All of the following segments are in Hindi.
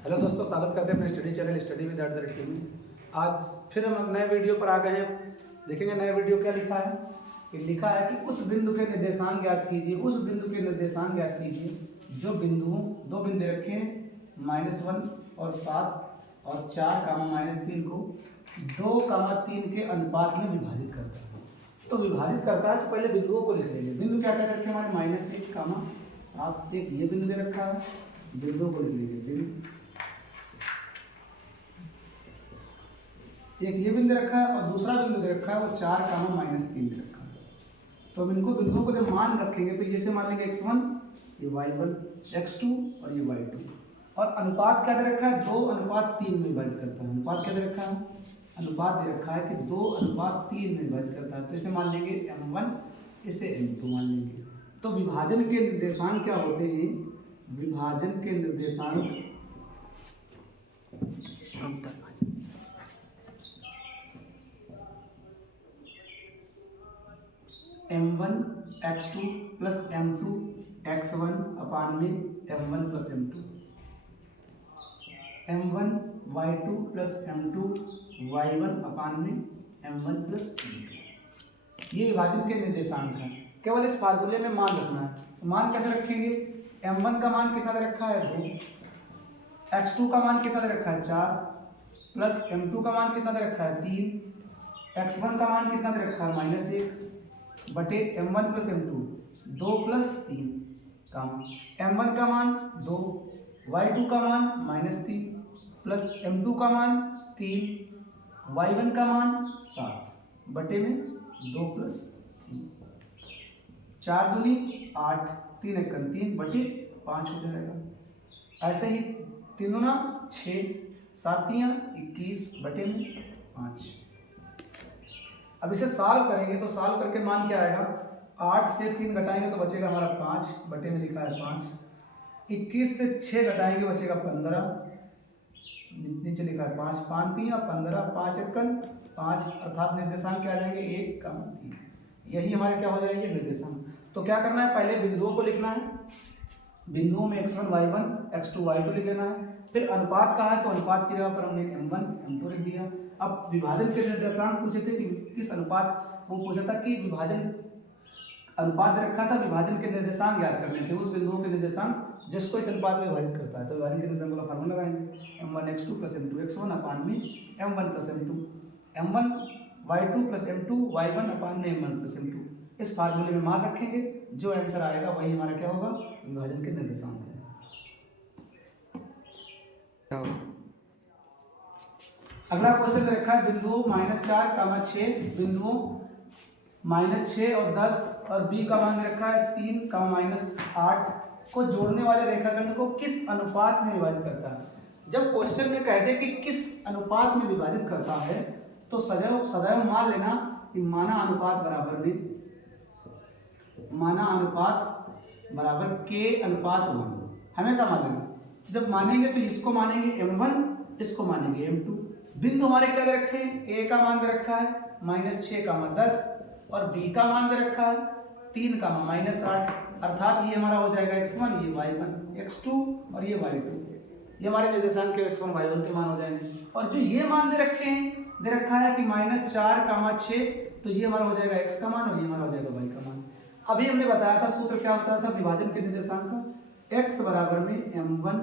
हेलो दोस्तों, स्वागत करते हैं अपने study channel study with the rate में। आज फिर हम नए वीडियो पर आ गए हैं। देखेंगे नए वीडियो क्या लिखा है। कि लिखा है कि उस बिंदु के निर्देशांक ज्ञात कीजिए। उस बिंदु के निर्देशांक ज्ञात कीजिए जो बिंदुओं दो बिंदु रखे हैं -1 और 7 और 4 -3 को 2, 3 के अनुपात में विभाजित करता है। तो विभाजित करता है तो पहले बिंदुओं को लिख लेंगे। बिंदु क्या क्या रखे हमारे -1, 7। एक ये बिंदु दे रखा है, बिंदुओं को लिख लेंगे। बिंदु एक ये बिंदु रखा है और दूसरा बिंदु दे रखा है वो 4, -3 दे रखा है। तो अब इनको बिंदुओं को जब मान रखेंगे तो जैसे मान लेंगे x1, ये y1, x2 और ये y2। और अनुपात क्या दे रखा है, 2:3 में विभाजित करता है। अनुपात क्या दे रखा है, अनुपात दे रखा है कि 2:3 में विभाजित करता है। तो इसे मान लेंगे m1, इसे m2 मान लेंगे। तो विभाजन के निर्देशांक क्या होते हैं, विभाजन के निर्देशांक m1 x2 plus m2 x1 अपान में m1 plus m2, m1 y2 plus m2 y1 अपान में m1 प्लस m2। ये विभाजन के निर्देशांक हैं। केवल इस फार्मूले में मान रखना है। तो मान कैसे रखेंगे, m1 का मान कितना दे रखा है 2, x2 का मान कितना दे रखा है 4, प्लस m2 का मान कितना दे रखा है 3, x1 का मान कितना दे रखा है -1 बटे m1 plus m2, 2 plus 3 m1 का मान 2, y2 का मान -3 प्लस m2 का मान 3, y1 का मान 7 बटे में 2 प्लस 3, 4 दूनी 8, 3 एकम 3 बटे 5 हो जाएगा। ऐसे ही 3 दूना 6, 7 21 बटे में 5। अब इसे सॉल्व करेंगे तो सॉल्व करके मान क्या आएगा, 8 से 3 घटाएंगे तो बचेगा हमारा 5 बटे में लिखा है 5, 21 से 6 घटाएंगे बचेगा 15, नीचे लिखा है 5, 5 3 और 15, 5 एकम 5, अर्थात निर्देशांक क्या आ जाएंगे 1, 3। यही हमारे क्या हो जाएंगे निर्देशांक। तो क्या करना है, पहले बिंदुओं को लिखना है। बिंदुओं में x1 y1 x2 y2 लिख लेना है। फिर अनुपात कहा है तो अनुपात की जगह पर हमने m1 m2 लिख दिया। अब विभाजन के निर्देशांक पूछे थे कि किस अनुपात, वो पूछा था कि विभाजन अनुपात रखा था, विभाजन के निर्देशांक ज्ञात करने थे। उस बिंदुओं के निर्देशांक जिसको इस अनुपात में विभाजित करता है। तो विभाजन के निर्देशांक का फार्मूला लगाएंगे, m1 x2 plus m2 x1 अपान में m1 plus m2, m1 y2 plus m2 y1 अपान में m1 प्लस m2। इस फार्मूले में मान रखेंगे, जो आंसर आएगा वही हमारा क्या होगा, विभाजन के निर्देशांक है। अगला क्वेश्चन रखा है बिंदुओं -4, 6, बिंदुओं -6 और 10 और b का मान रखा है 3, -8 को जोड़ने वाले रेखाखंड को किस अनुपात में विभाजित करता है। जब क्वेश्चन में कहते हैं कि किस अनुपात में विभाजित करता है तो सदैव मान लेना कि माना अनुपात बराबर k अनुपात 1 हमेशा मान लेना। जब मानेंगे तो इसको मानेंगे m1, इसको मानेंगे m2। बिंदु हमारे क्या दे रखे हैं, a का मान दे रखा है -6, 10 और b का मान दे रखा है 3, -8, अर्थात ये हमारा हो जाएगा x1, ये y1, x2 और ये y2। ये हमारे निर्देशांक के x1 y1 के मान हो जाएंगे। और जो ये मान दे रखे हैं, दे रखा है कि -4, 6, तो ये हमारा हो जाएगा x का मान और ये हमारा हो जाएगा y का मान। अभी हमने बताया था सूत्र क्या होता था विभाजन के निर्देशांक का, x बराबर में m1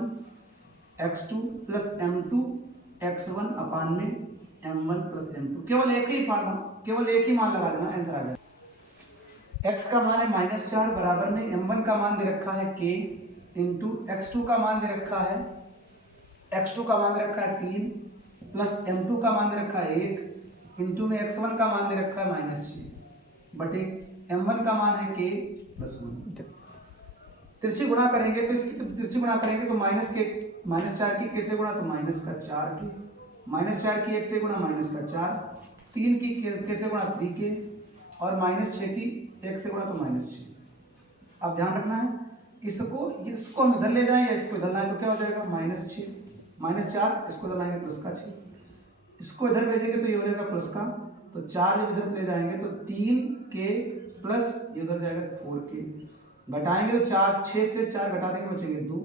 x2 plus m2 x1 अपान में m1 प्लस m2। केवल एक ही मान लगा देना, आंसर आ जाएगा। x का मान है -4 बराबर में m1 का मान दे रखा है k इंटू x2 का मान दे रखा है 3 प्लस m2 का मान दे रखा है 1 इंटू में x1 का मान दे रखा है -6 बटे m1 का मान है k प्लस 1। तिरछी गुणा करेंगे तो इसकी तिरछी गुणा करेंगे तो -4 की k से गुणा तो -4 की, -4 की 1 से गुणा -4, 3 की k से गुणा 3k और -6 की 1 से गुणा तो -6। अब ध्यान रखना है, इसको हम इधर ले जाएं या इसको इधर लाएं तो क्या हो जाएगा -4, इसको इधर लाएंगे प्लस का 6, इसको इधर भेजेंगे तो ये हो जाएगा प्लस का, तो 4 जब इधर ले जाएंगे तो 3k प्लस ये उधर जाएगा 4k, घटाएंगे तो 6 से 4 घटा देंगे बचेंगे 2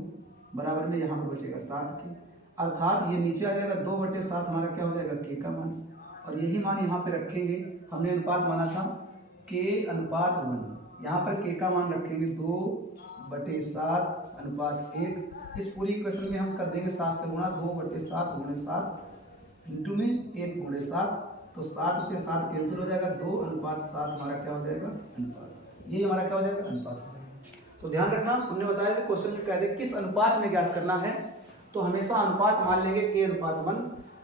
बराबर में यहाँ पर बचेगा 7 के। अर्थात ये नीचे आ जाएगा 2/7 हमारा क्या हो जाएगा k का मान, और यही मान यहाँ पे रखेंगे। हमने अनुपात माना था k अनुपात 1, यहाँ पर k का मान रखेंगे 2/7 अनुपात 1। इस पूरी इक्वेशन में हम कर देंगे 7 से गुणा, 2/7 गुणे 7 इंटू में 1 गुणे 7, तो 7 से 7 कैंसिल हो जाएगा, 2/7 हमारा क्या हो जाएगा अनुपात। ये हमारा क्या हो जाएगा अनुपात हो जाएगा। तो ध्यान रखना, हमने बताया था क्वेश्चन में कह दे किस अनुपात में ज्ञात करना है, तो हमेशा अनुपात मान लेंगे k अनुपात 1,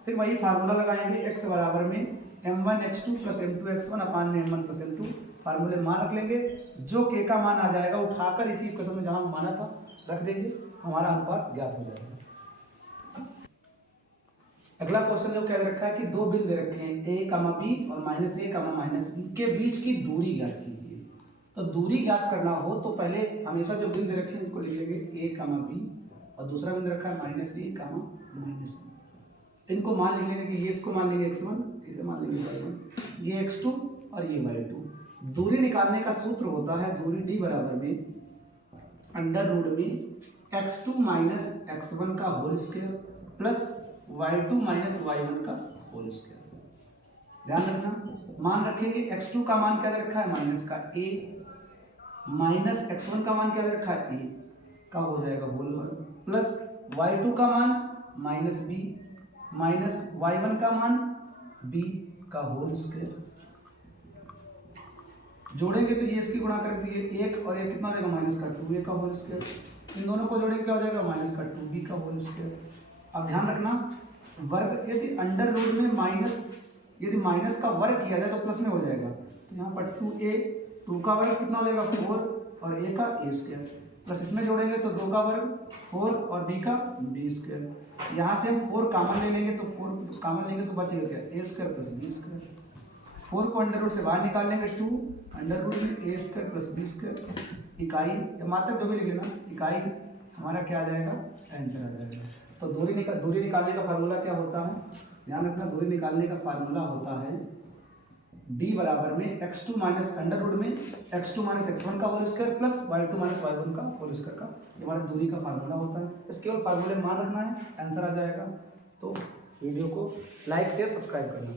फिर वही फार्मूला लगाएंगे x बराबर में m1x2 प्लस m2x1 अपान में m1 प्लस m2, फार्मूले मान रख लेंगे। जो k का मान आ जाएगा उठाकर इसी इक्वेशन में जहां माना था रख देंगे, हमारा अनुपात ज्ञात हो जाएगा। अगला क्वेश्चन जो कह रखा है कि दो बिंदु दे रखे हैं a, b और -a, -b के बीच की दूरी ज्ञात कीजिए। तो दूरी ज्ञात करना हो तो पहले हमेशा जो बिंदु रखे हैं उसको लिख लेंगे a, b, और दूसरा बिंदु रखा है -a, -b। इनको मान लेंगे कि ये इसको मान लेंगे x1, इसे मान लेंगे y1, ये x2 और ये y2। दूरी निकालने का सूत्र होता है दूरी d बराबर में अंडर रूट में x2 माइनस x1 का whole square plus y2 minus y1 का होल स्क्वायर। ध्यान रखना, मान रखेंगे x2 का मान क्या दे रखा है माइनस का a, माइनस x1 का मान क्या दे रखा है a का हो जाएगा होल वर्ग, प्लस y2 का मान माइनस b, माइनस y1 का मान b का होल स्क्वायर। जोड़ेंगे तो ये इसकी गुणा करेंगे तो ये 1 और ये कितना देगा माइनस का 2a का होल स्क्वायर। इन दोनों को जोड़ेंगे क्या हो जाएगा माइनस का 2b का होल स्क्वायर। अब ध्यान रखना, वर्ग यदि अंडर रूट में यदि माइनस का वर्ग किया जाए तो प्लस में हो जाएगा। तो यहाँ पर 2a, 2 का वर्ग कितना हो जाएगा 4 और a का a स्क्वायर, प्लस इसमें जोड़ेंगे तो 2 का वर्ग 4 और b का b स्क्वायर। यहाँ से हम 4 कॉमन ले लेंगे तो 4 कॉमन लेंगे तो बचेगा क्या a square plus b square. 4 को अंडर रूट से बाहर निकाल लेंगे 2 अंडर रूट में a square plus b square. इकाई या मात्रक जो भी लिख लेना, इकाई हमारा क्या आ जाएगा आंसर आ जाएगा। तो दूरी निकालने का फार्मूला क्या होता है, ध्यान रखना, दूरी निकालने का फार्मूला होता है d बराबर में x2 माइनस अंडर रूट में x2 माइनस x1 का whole square plus y2 minus y1 का होल स्क्वायर का, ये हमारा दूरी का फार्मूला होता है। इसके केवल फार्मूले मान रखना है, आंसर आ जाएगा। तो वीडियो को लाइक शेयर सब्सक्राइब करना।